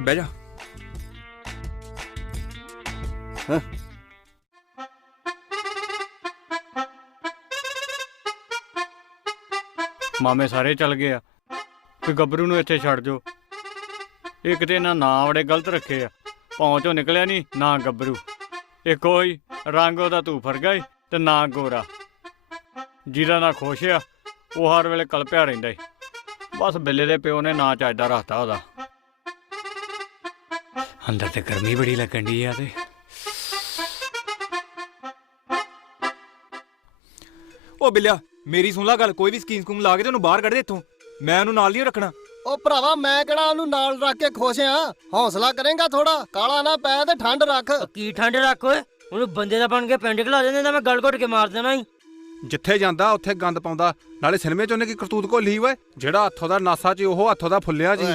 ਬਹਿ ਜਾ। ਮਾਮੇ ਸਾਰੇ ਚੱਲ ਗਏ ਆ। ਤੇ ਗੱਭਰੂ ਨੂੰ ਇੱਥੇ ਛੱਡ ਜੋ ਇਹ ਕਿਤੇ ਨਾ ਨਾਂ ਬੜੇ ਗਲਤ ਰੱਖੇ ਆ। ਪਹੁੰਚੋਂ ਨਿਕਲਿਆ ਨਹੀਂ ਨਾ ਗੱਭਰੂ। ਇਹ ਕੋਈ ਰੰਗ ਉਹਦਾ ਤੂੰ ਫਰਗਾ ਈ ਤੇ ਨਾ ਗੋਰਾ। ਜਿਹਦਾ ਨਾ ਖੁਸ਼ ਆ ਉਹ ਹਰ ਵੇਲੇ ਕਲਪਿਆ ਰਹਿੰਦਾ ਈ ਬਸ ਬਿੱਲੇ ਦੇ ਪਿਓ ਨੇ ਨਾਂ ਚੱਜਦਾ ਰੱਖਤਾ ਉਹਦਾ। ਅੰਦਰ ਤੇ ਗਰਮੀ ਬੜੀ ਲੱਗਣ ਦੀ ਆ ਤੇ। ਉਹ ਬਿੱਲਿਆ ਮੇਰੀ ਸੁਣ ਲੈ ਗੱਲ ਕੋਈ ਵੀ ਸਕੀਮ ਸਕੂਮ ਲਾ ਕੇ ਤੇ ਉਹਨੂੰ ਬਾਹਰ ਕੱਢ ਦੇ ਇੱਥੋਂ। ਮੈਂ ਉਹਨੂੰ ਨਾਲ ਨਹੀਂ ਰੱਖਣਾ। ਉਹ ਭਰਾਵਾ ਮੈਂ ਕਿਹੜਾ ਉਹਨੂੰ ਨਾਲ ਰੱਖ ਕੇ ਖੁਸ਼ ਆ? ਹੌਸਲਾ ਕਰੇਗਾ ਥੋੜਾ ਕਾਲਾ ਨਾ ਪੈ ਤੇ ਠੰਡ ਰੱਖ। ਕੀ ਠੰਡ ਰੱਖ ਓਏ? ਉਹਨੂੰ ਬੰਦੇ ਦਾ ਬਣ ਕੇ ਪਿੰਡ ਖਲਾ ਦਿੰਦੇ ਤਾਂ ਮੈਂ ਗਲ ਘੁੱਟ ਕੇ ਮਾਰ ਦੇਣਾ ਈ। ਜਿੱਥੇ ਜਾਂਦਾ ਉੱਥੇ ਗੰਦ ਪਾਉਂਦਾ। ਨਾਲੇ ਸਿਨੇਮੇ ਚ ਉਹਨੇ ਕੀ ਕਰਤੂਤ ਘੋਲੀ ਓਏ? ਜਿਹੜਾ ਹੱਥੋਂ ਦਾ ਨਾਸਾ ਚ ਉਹ ਹੱਥੋਂ ਦਾ ਫੁੱਲਿਆ ਜੀ।